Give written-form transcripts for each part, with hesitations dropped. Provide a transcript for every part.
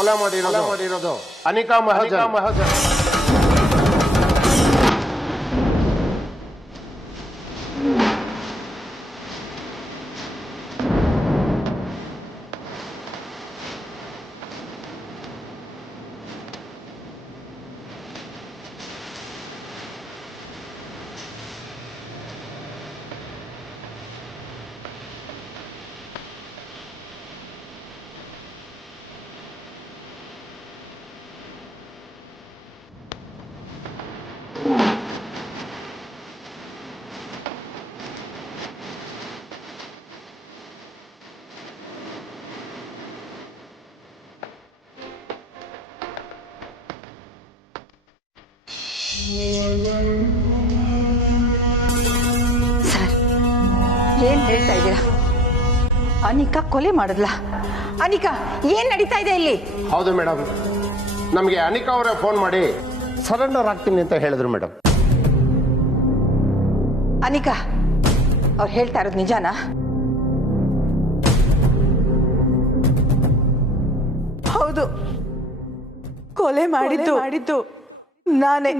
ಕೊಲೆ ಮಾಡಿರೋದು ಅನಿಕಾ ಮಹಾಜನ್. ಸರ್, ಏನ್ ಹೇಳ್ತಾ ಇದ್ದೀರಾ? ಅನಿಕಾ ಕೊಲೆ ಮಾಡಿದ್ಲ? ಅನಿಕಾ, ಏನ್ ನಡೀತಾ ಇದೆ ಇಲ್ಲಿ? ಹೌದು ಮೇಡಮ್, ನಮಗೆ ಅನಿಕಾ ಅವರೇ ಫೋನ್ ಮಾಡಿ ಸರೆಂಡರ್ ಆಗ್ತೀನಿ ಅಂತ ಹೇಳಿದ್ರು ಮೇಡಮ್. ಅನಿಕಾ ಅವ್ರು ಹೇಳ್ತಾ ಇರೋದು ನಿಜಾನಾ? ಹೌದು, ಕೊಲೆ ಮಾಡಿದ್ದು ನಾನೇ.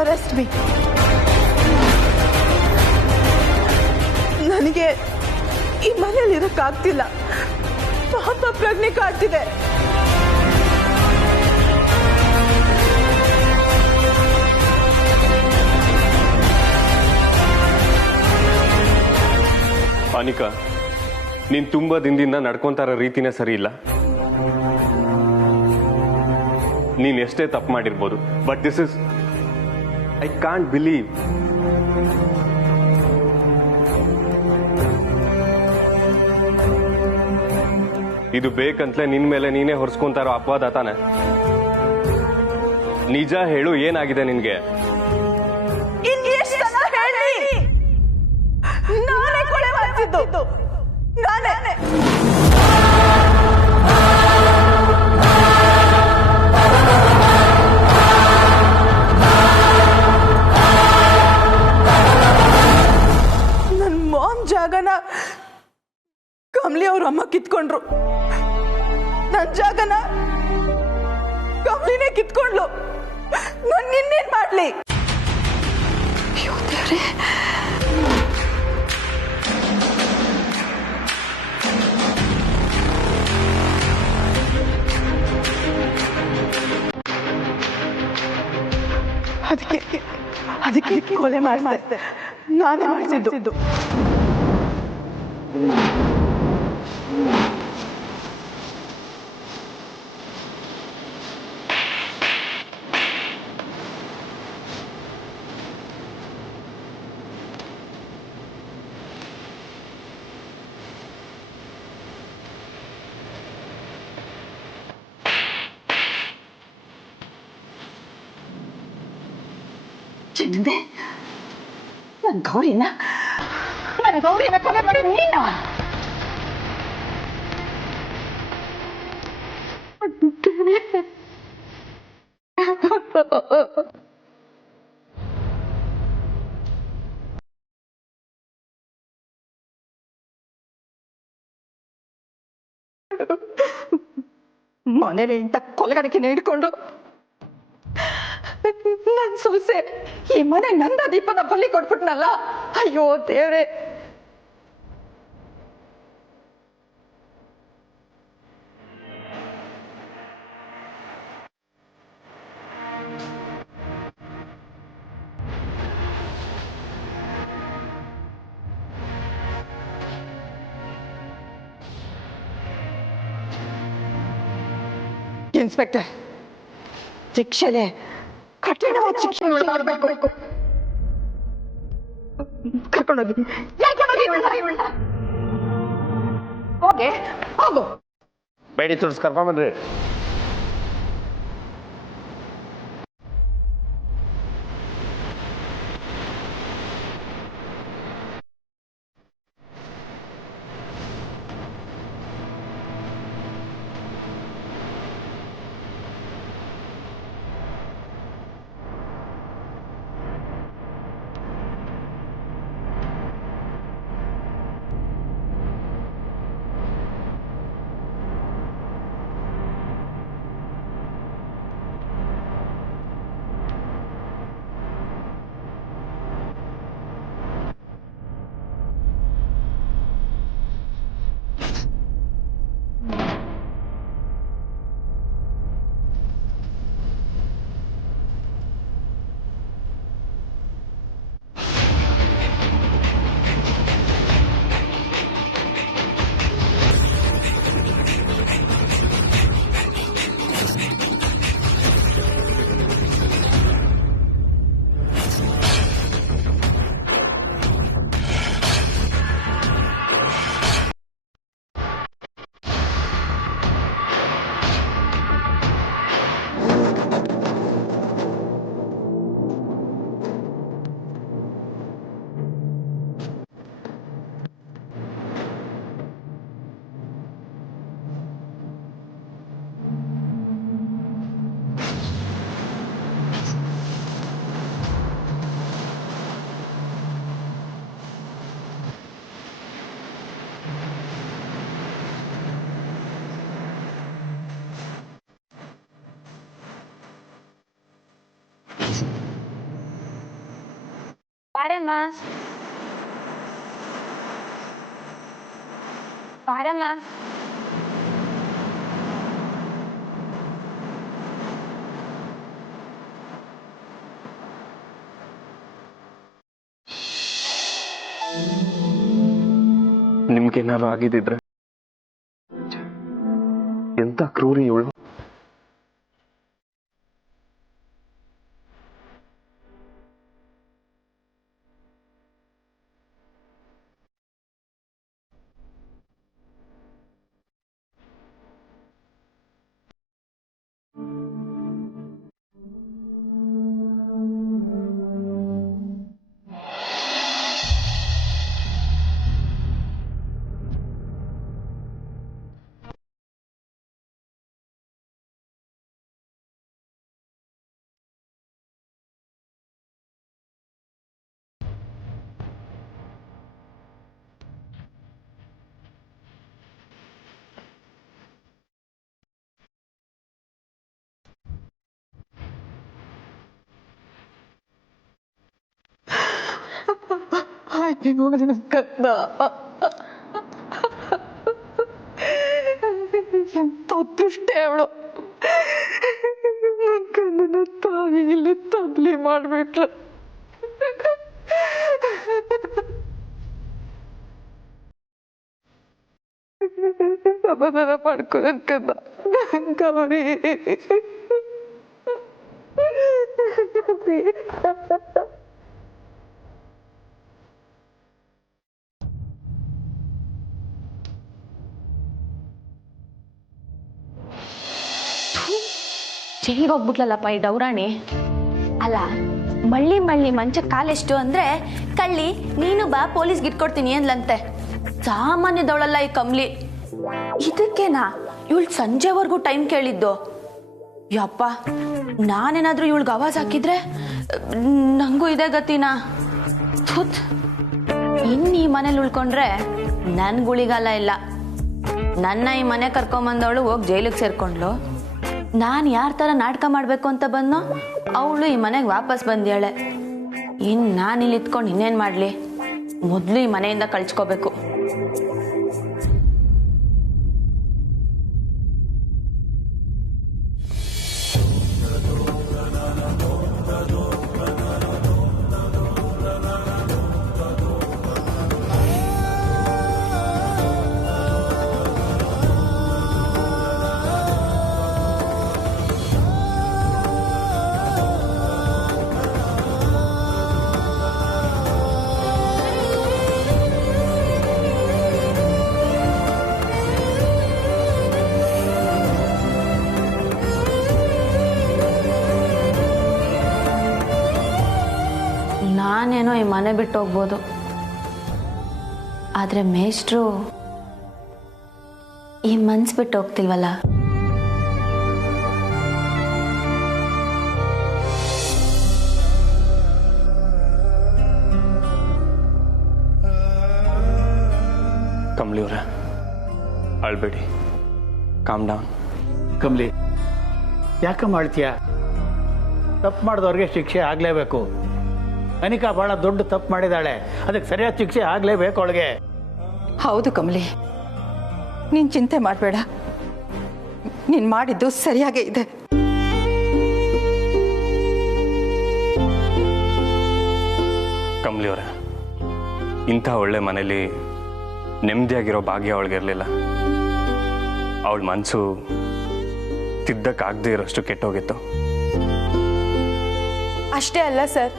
Arrest me. ನನಗೆ ಈ ಮನೆಯಲ್ಲಿ ಇರಕ್ಕಾಗ್ತಿಲ್ಲ. ಪಾಪ ಪ್ರಜ್ಞೆ ಕಾಡ್ತಿದೆ. ಅನಿಕಾ, ನೀನ್ ತುಂಬಾ ದಿನದಿಂದ ನಡ್ಕೊಂತಾರ ರೀತಿನೇ ಸರಿ ಇಲ್ಲ. ನೀನ್ ಎಷ್ಟೇ ತಪ್ಪು ಮಾಡಿರ್ಬೋದು, but this is I can't believe. ಇದು ಬೇಕಂತಲೇ ನಿನ್ ಮೇಲೆ ನೀನೇ ಹೊರಿಸ್ಕೊಂತಾರೋ ಅಪವಾದ ತಾನೆ? ನಿಜ ಹೇಳು, ಏನಾಗಿದೆ ನಿನ್ಗೆ? ನಾನೇ ಕೊಲೆ ಮಾಡ್ತಿದ್ದು, ನಾನೇ. ನನ್ನ ಮಾಮ್ ಜಾಗನ ಕಮಲಿ ಅವ್ರ ಅಮ್ಮ ಕಿತ್ಕೊಂಡ್ರು. ನನ್ನ ಜಾಗನ ಕಮಲಿನೇ ಕಿತ್ಕೊಂಡ್ಲು. ನಾನು ನಿನ್ನೇನ್ ಮಾಡ್ಲಿ? ಅಯ್ಯೋ ದೇವ್ರೇ. ಅದಕ್ಕೆ ಕೊಲೆ ಮಾಡ್ದೆ. ನಾನೇ ಮಾಡಿಸಿದ್ದು. ಚಿನ್ನದೆ, ನನ್ನ ಗೌರಿನ ಕೊಲೆ ಮಾಡಿ ನೀನು? ಮನೇಲಿ ಇಂಥ ಕೊಲೆಗಾರಿಕೆ ಹಿಡ್ಕೊಂಡು ನನ್ ಸೊಸೆ ಈ ಮನೆ ನಂದ ದೀಪನ ಬಲಿ ಕೊಟ್ಬಿಟ್ನಲ್ಲ. ಅಯ್ಯೋ ದೇವ್ರೆ. ಇನ್ಸ್ಪೆಕ್ಟರ್, ಶಿಕ್ಷೆಗೆ ಕಠಿಣವಾದ ಶಿಕ್ಷೆ ಮಾಡಬೇಕು. ಕರ್ಕೊಂಡೋಗಿ ಹೋಗೆ ಹೋಗು. ಬೇಡಿ ತುರ್ಸ್ ಕರ್ಕೊಂಬನ್ರಿ. ಬಾರಮ್ಮ ಬಾರಮ್ಮ. ನಿಮ್ಗೇನಾದ್ರು ಆಗಿದ್ದಿದ್ರೆ ಎಂತ ಕ್ರೂರಿ ಇವಳು. ಅಯ್ಯೋ ನನ್ನ ಕನ್ನ ಎಂತ ಅದೃಷ್ಟೇ ಅವಳು. ನನ್ನ ಕಣ್ಣನ ತಾಯಿ ಇಲ್ಲಿ ತಬ್ಲಿ ಮಾಡ್ಬಿಟ್ರು. ಸಮಾಧಾನ ಮಾಡ್ಕೊ ನನ್ನ ಕನ್ನ ಗೌರಿ. ಜೈಲಿಗೆ ಹೋಗ್ಬಿಟ್ಲಲ್ಲಪ್ಪ ಈ ಡೌರಾಣಿ. ಅಲ್ಲ ಮಳ್ಳಿ ಮಳ್ಳಿ ಮಂಚಕ್ಕೆ ಕಾಲೆಷ್ಟು ಅಂದ್ರೆ ಕಳ್ಳಿ ನೀನು ಬಾ ಪೊಲೀಸ್ಗೆ ಇಟ್ಕೊಡ್ತೀನಿ ಅಂದ್ಲಂತೆ. ಸಾಮಾನ್ಯದವಳಲ್ಲ ಈ ಕಮ್ಲಿ. ಇದಕ್ಕೇನಾ ಇವಳು ಸಂಜೆವರೆಗೂ ಟೈಮ್ ಕೇಳಿದ್ದು? ಯಪ್ಪ, ನಾನೇನಾದ್ರೂ ಇವಳಿಗೆ ಆವಾಜ್ ಹಾಕಿದ್ರೆ ನಂಗೂ ಇದೇ ಗತಿನಾ? ಥುತ್, ಇನ್ನು ಈ ಮನೇಲಿ ಉಳ್ಕೊಂಡ್ರೆ ನನ್ಗುಳಿಗಾಲ ಇಲ್ಲ. ನನ್ನ ಈ ಮನೆ ಕರ್ಕೊಂಬಂದವಳು ಹೋಗಿ ಜೈಲಿಗೆ ಸೇರ್ಕೊಂಡ್ಲು. ನಾನು ಯಾರ ಥರ ನಾಟಕ ಮಾಡಬೇಕು ಅಂತ ಬಂದೋ ಅವಳು ಈ ಮನೆಗೆ ವಾಪಸ್ ಬಂದ್ಯಾಳೆ. ಇನ್ನು ನಾನು ಇಲ್ಲಿ ಇತ್ಕೊಂಡು ಇನ್ನೇನು ಮಾಡಲಿ? ಮೊದಲು ಈ ಮನೆಯಿಂದ ಕಳ್ಸ್ಕೋಬೇಕು. ನಾನೇನೋ ಈ ಮನೆ ಬಿಟ್ಟು ಹೋಗ್ಬೋದು, ಆದರೆ ಮೇಷ್ಟ್ರು ಈ ಮನ್ಸು ಬಿಟ್ಟು ಹೋಗ್ತಿಲ್ವಲ್ಲ. ಕಮಲಿ ಅವರೇ, ಅಳ್ಬೇಡಿ, ಕಾಮ್ ಡೌನ್. ಕಮಲಿ, ಯಾಕೆ ಮಾಡ್ತೀಯ? ತಪ್ಪು ಮಾಡಿದವ್ರಿಗೆ ಶಿಕ್ಷೆ ಆಗಲೇಬೇಕು. ಅನಿಕಾ ಭಾಳ ದೊಡ್ಡ ತಪ್ಪು ಮಾಡಿದಾಳೆ, ಅದಕ್ಕೆ ಸರಿಯಾದ ಶಿಕ್ಷೆ ಆಗಲೇಬೇಕು ಅವಳಿಗೆ. ಹೌದು ಕಮಲಿ, ನೀನು ಚಿಂತೆ ಮಾಡಬೇಡ. ನೀನು ಮಾಡಿದ್ದು ಸರಿಯಾಗೇ ಇದೆ. ಕಮಲಿ ಅವರೇ, ಇಂಥ ಒಳ್ಳೆ ಮನೇಲಿ ನೆಮ್ಮದಿಯಾಗಿರೋ ಭಾಗ್ಯ ಅವಳಿಗಿರಲಿಲ್ಲ. ಅವಳ ಮನಸ್ಸು ತಿದ್ದಕ್ಕಾಗದೇ ಇರೋಷ್ಟು ಕೆಟ್ಟೋಗಿತ್ತು. ಅಷ್ಟೇ ಅಲ್ಲ ಸರ್,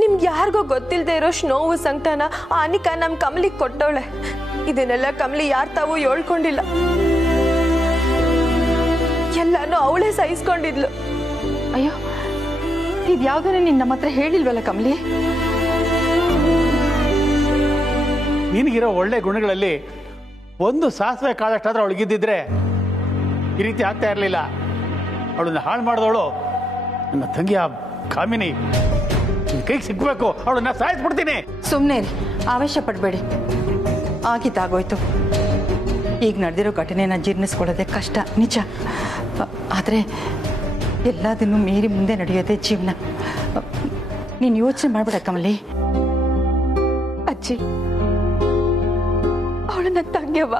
ನಿಮ್ಗೆ ಯಾರಿಗೋ ಗೊತ್ತಿಲ್ಲದೆ ಇರೋಷ್ಟು ನೋವು ಸಂಕಟನ ಆ ಅನಿಕಾ ನಮ್ಮ ಕಮಲಿಗೆ ಕೊಟ್ಟವಳೆ. ಇದನ್ನೆಲ್ಲ ಕಮಲಿ ಯಾರು ತಾವು ಹೇಳ್ಕೊಂಡಿಲ್ಲ, ಎಲ್ಲಾನು ಅವಳೇ ಸಹಿಸ್ಕೊಂಡಿದ್ಲು. ಅಯ್ಯೋ, ಇದು ಯಾವುದನ್ನೇ ನೀನು ನಮ್ಮ ಹತ್ರ ಹೇಳಿಲ್ವಲ್ಲ ಕಮಲಿ? ನಿನಗಿರೋ ಒಳ್ಳೆ ಗುಣಗಳಲ್ಲಿ ಒಂದು ಸಾಸಿವೆ ಕಾಳಷ್ಟಾದ್ರೂ ಅವಳಿಗಿದ್ದಿದ್ರೆ ಈ ರೀತಿ ಆಗ್ತಾ ಇರಲಿಲ್ಲ. ಅವಳನ್ನ ಹಾಳು ಮಾಡಿದವಳು ನನ್ನ ತಂಗಿ ಆ ಕಾಮಿನಿ. ಕೈಗೆ ಸಿಗ್ಬೇಕು, ಅವಳನ್ನ ಸಾಯಿಸ್ಬಿಡ್ತೀನಿ. ಸುಮ್ಮನೆ ಆವೇಶ ಪಡಬೇಡಿ. ಆಗಿದ್ದಾಗೋಯ್ತು. ಈಗ ನಡೆದಿರೋ ಘಟನೆನ ಜೀರ್ಣಿಸ್ಕೊಳ್ಳೋದೇ ಕಷ್ಟ ನಿಜ. ಆದರೆ ಎಲ್ಲದನ್ನು ಮೀರಿ ಮುಂದೆ ನಡೆಯೋದೇ ಜೀವನ. ನೀನು ಯೋಚನೆ ಮಾಡಬೇಡ ಕಮಲಿ. ಅಜ್ಜಿ, ಅವಳನ್ನ ತಂಗ್ಯವ್ವ.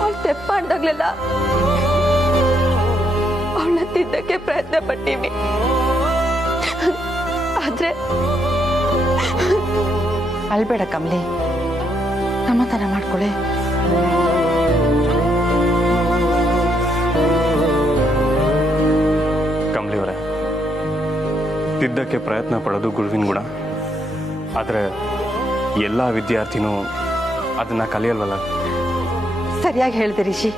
ಅವಳು ತೆಪ್ಪ ಅಂದಾಗ್ಲೆಲ್ಲ ಅವಳನ್ನ ತಿದ್ದಕ್ಕೆ ಪ್ರಯತ್ನ ಪಟ್ಟೀವಿ. ಆದ್ರೆ ಅಳ್ಬೇಡ ಕಮಲಿ, ಸಮಾಧಾನ ಮಾಡ್ಕೊಳ್ಳಿ. ಕಮಲಿ ಅವರೇ, ತಿದ್ದಕ್ಕೆ ಪ್ರಯತ್ನ ಪಡೋದು ಗುರುವಿನ ಗುಣ. ಆದರೆ ಎಲ್ಲ ವಿದ್ಯಾರ್ಥಿನೂ ಅದನ್ನ ಕಲಿಯಲ್ವಲ್ಲ. ಸರಿಯಾಗಿ ಹೇಳಿದೆ ರಿಷಿ.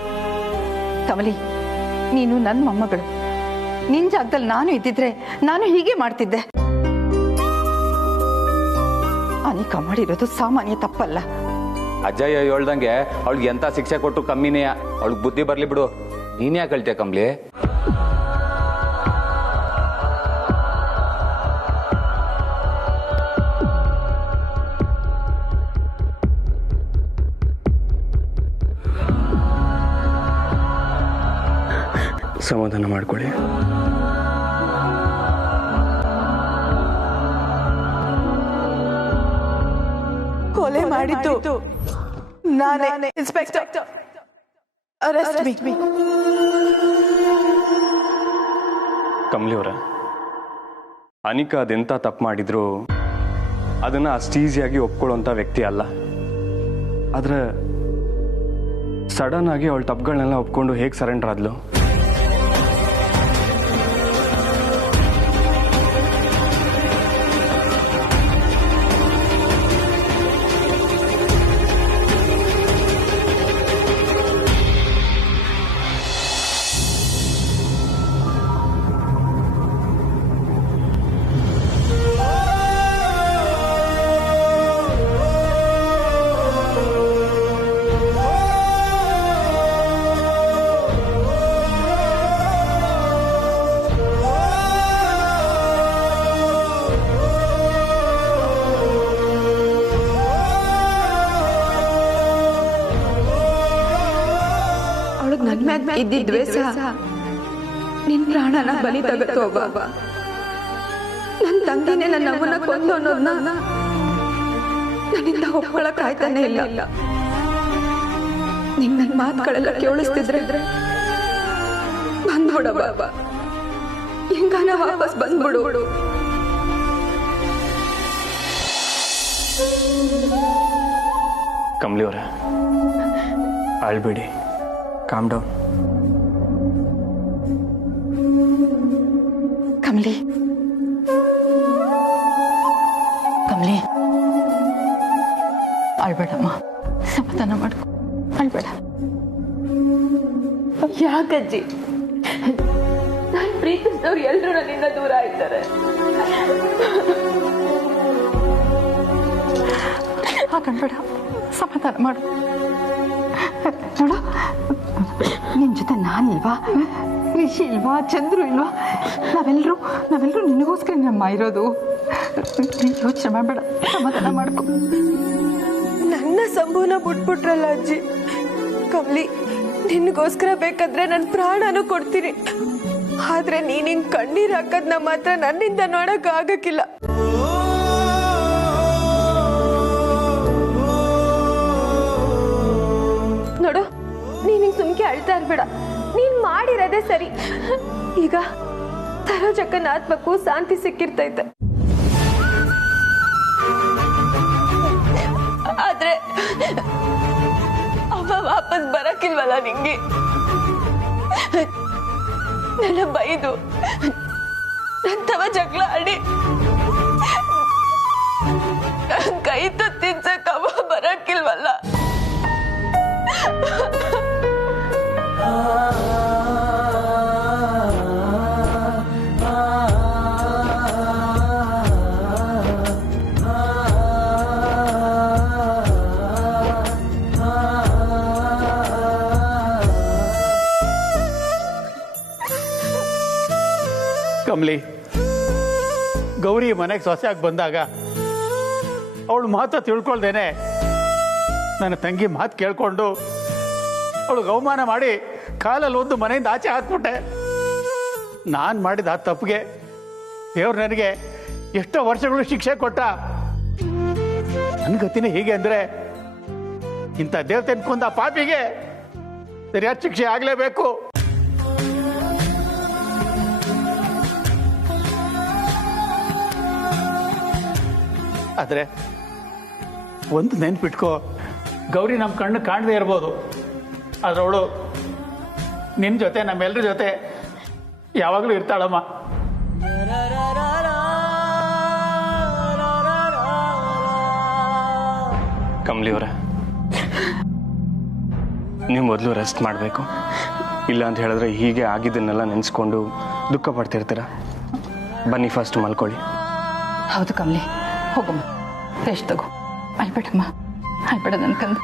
ಕಮಲಿ, ನೀನು ನನ್ನ ಮೊಮ್ಮಗಳು. ನಿನ್ನ ಜಾಗದಲ್ಲಿ ನಾನು ಇದ್ದಿದ್ರೆ ನಾನು ಹೀಗೆ ಮಾಡ್ತಿದ್ದೆ. ಅನಿಕಾ ಮಾಡಿರೋದು ಸಾಮಾನ್ಯ ತಪ್ಪಲ್ಲ. ಅಜ್ಜಯ್ಯ ಹೇಳ್ದಂಗೆ ಅವಳಿಗೆ ಎಂತ ಶಿಕ್ಷೆ ಕೊಟ್ಟು ಕಮ್ಮಿನೇ. ಅವಳಿಗೆ ಬುದ್ಧಿ ಬರ್ಲಿ ಬಿಡು. ನೀನ್ ಯಾಕೆ ಹೇಳ್ತೀಯ ಕಮ್ಲಿ? ಸಮಾಧಾನ ಮಾಡ್ಕೊಳ್ಳಿ. ಕೊಲೆ ಮಾಡಿದ್ದು ನಾನೇ. Inspector, arrest me. ಕಮಲಿ ಅವರ, ಅನಿಕಾ ಅದೆಂತ ತಪ್ಪು ಮಾಡಿದ್ರು ಅದನ್ನ ಅಷ್ಟು ಈಸಿಯಾಗಿ ಒಪ್ಕೊಳ್ಳೋಂಥ ವ್ಯಕ್ತಿ ಅಲ್ಲ. ಆದ್ರೆ ಸಡನ್ ಆಗಿ ಅವಳ ತಪ್ಪುಗಳನ್ನೆಲ್ಲ ಒಪ್ಕೊಂಡು ಹೇಗೆ ಸರೆಂಡರ್ ಆದ್ಲು? ನನ್ ಮ್ಯಾಗ ಇದ್ದಿದ್ವೇ ಸಹ ನಿನ್ ಪ್ರಾಣನ ಬಲಿ ತಗತ್ತೋ ಬಾಬಾ. ನನ್ ತಂಗಿನೇ ನನ್ನ ಅವನ ಕೊಂದು ಅನ್ನೋದನ್ನ ನನ್ನಿಂದ ಒಪ್ಕೊಳಕ್ ಆಯ್ತಾನೆ ಇಲ್ಲ. ನಿನ್ ನನ್ ಮಾತುಗಳೆಲ್ಲ ಕೇಳಿಸ್ತಿದ್ರೆ ಬಂದ್ಬಿಡ ಬಾಬಾ, ಹೆಂಗಾನ ವಾಪಸ್ ಬಂದ್ಬಿಡು. ಕಮಲಿ ಅವರೇ, ಅಳ್ಬೇಡಿ, ಕಾಮ್ ಡೌನ್. ಕಮಲಿ, ಕಮಲಿ, ಅಳ್ಬೇಡಮ್ಮ, ಸಮಾಧಾನ ಮಾಡ್ಕೊ, ಅಳ್ಬೇಡ. ಯಾಕಜ್ಜಿ? ನಾನ್ ಪ್ರೀತಿಸಿದವ್ರು ಎಲ್ರು ನನ್ನಿಂದ ದೂರ ಆಯ್ತಾರೆ. ಹಾಗನ್ಬೇಡ, ಸಮಾಧಾನ ಮಾಡು. ನೋಡು, ನಿನ್ ಜೊತೆ ನಾನಿಲ್ವಾ, ರಿಷಿ ಇಲ್ವಾ, ಚಂದ್ರು ಇಲ್ವಾ, ನಾವೆಲ್ಲರೂ ನಿನಗೋಸ್ಕರ ನಮ್ಮ ಇರೋದು. ಯೋಚನೆ ಮಾಡಬೇಡ, ಸಮಾಧಾನ ಮಾಡ್ಕೊ. ನನ್ನ ಸಂಭೂನ ಬಿಟ್ಬಿಟ್ರಲ್ಲ ಅಜ್ಜಿ. ಕಮಲಿ, ನಿನ್ಗೋಸ್ಕರ ಬೇಕಾದ್ರೆ ನನ್ನ ಪ್ರಾಣನೂ ಕೊಡ್ತೀನಿ. ಆದ್ರೆ ನೀನ್ ಹಿಂಗ್ ಕಣ್ಣೀರ್ ಹಾಕದ್ನ ಮಾತ್ರ ನನ್ನಿಂದ ನೋಡಕ್ ಆಗಕ್ಕಿಲ್ಲ. ನೋಡು, ನೀನ್ ಹಿಂಗ್ ಸುಮ್ಕೆ ಅಳ್ತಾ ಇರ್ಬೇಡ. ನೀನ್ ಮಾಡಿರೋದೇ ಸರಿ. ಈಗ ಸರೋಜಕ್ಕನ ಆತ್ಮಕ್ಕೂ ಶಾಂತಿ ಸಿಕ್ಕಿರ್ತೈತೆ. ಆದ್ರೆ ಅವ ವಾಪಸ್ ಬರಕ್ಕಿಲ್ವಲ್ಲ ನಿಂಗೆ. ನನ್ನ ಬೈದು ನಂತವ ಜಗಳ ಆಡಿ ಕೈ ತಿನ್ಸಕ್ ಅವ ಬರಕ್ಕಿಲ್ವಲ್ಲ. ಕಮಲಿ, ಗೌರಿ ಮನೆಗೆ ಸೊಸೆಯಾಗಿ ಬಂದಾಗ ಅವಳು ಮಾತು ತಿಳ್ಕೊಳ್ದೇನೆ ನನ್ನ ತಂಗಿ ಮಾತು ಕೇಳ್ಕೊಂಡು ಅವಳಿಗೆ ಅವಮಾನ ಮಾಡಿ ಕಾಲಲ್ಲಿ ಒಂದು ಮನೆಯಿಂದ ಆಚೆ ಹಾಕ್ಬಿಟ್ಟೆ. ನಾನು ಮಾಡಿದ ಆ ತಪ್ಪಿಗೆ ದೇವ್ರು ನನಗೆ ಎಷ್ಟೋ ವರ್ಷಗಳು ಶಿಕ್ಷೆ ಕೊಟ್ಟ. ನನ್ನ ಗತಿನೇ ಹೀಗೆ ಅಂದರೆ ಇಂಥ ದೇವತೆ ಕೊಂದ ಪಾಪಿಗೆ ಸರಿಯಾದ ಶಿಕ್ಷೆ ಆಗಲೇಬೇಕು. ಆದರೆ ಒಂದು ನೆನ್ಪಿಟ್ಕೋ, ಗೌರಿ ನಮ್ಮ ಕಣ್ಣು ಕಾಣದೇ ಇರ್ಬೋದು, ಆದರೆ ಅವಳು ನಿನ್ನ ಜೊತೆ ನಮ್ಮೆಲ್ಲರ ಜೊತೆ ಯಾವಾಗಲೂ ಇರ್ತಾಳಮ್ಮ. ಕಮಲಿ ಅವರೇ, ನೀವು ಮೊದಲು ರೆಸ್ಟ್ ಮಾಡಬೇಕು. ಇಲ್ಲ ಅಂತ ಹೇಳಿದ್ರೆ ಹೀಗೆ ಆಗಿದ್ದನ್ನೆಲ್ಲ ನೆನೆಸ್ಕೊಂಡು ದುಃಖ ಪಡ್ತಿರ್ತೀರ. ಬನ್ನಿ, ಫಸ್ಟ್ ಮಲ್ಕೊಳ್ಳಿ. ಹೌದು ಕಮಲಿ, ಹೋಗಮ್ಮ, ರೆಸ್ಟ್ ತಗೋ. ಅಳ್ಬೇಡಮ್ಮ, ಅಳ್ಬೇಡ ನನ್ನ ಕಂದು.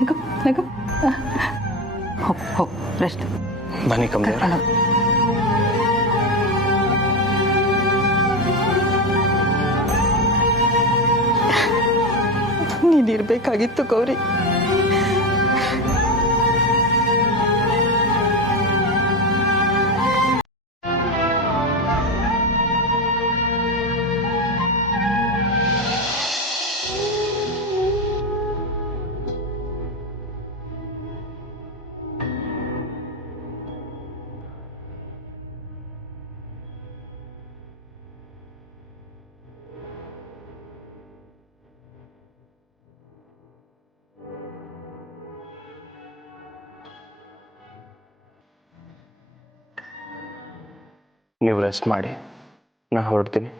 ನಗು ನಗು, ಹೋಗು ಹೋಗು, ರೆಸ್ಟ್. ಬನ್ನಿ ಕಮಲಿ ಅವರೇ. ನೀನಿರ್ಬೇಕಾಗಿತ್ತು ಗೌರಿ. ನೀವು ರೆಸ್ಟ್ ಮಾಡಿ, ನಾ ಹೊರಡ್ತೀನಿ.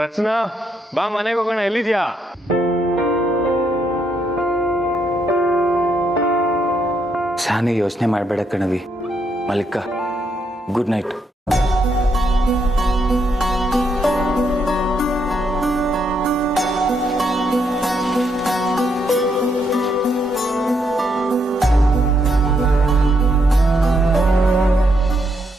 ರಚನಾ, ಬಾ ಮನೆಗೆ ಹೋಗೋಣ. ಎಲ್ಲಿದ್ಯಾ? ಶಾನೆ ಯೋಚನೆ ಮಾಡಬೇಡ ಕಣವಿ, ಮಲ್ಲಿಕ. Good night.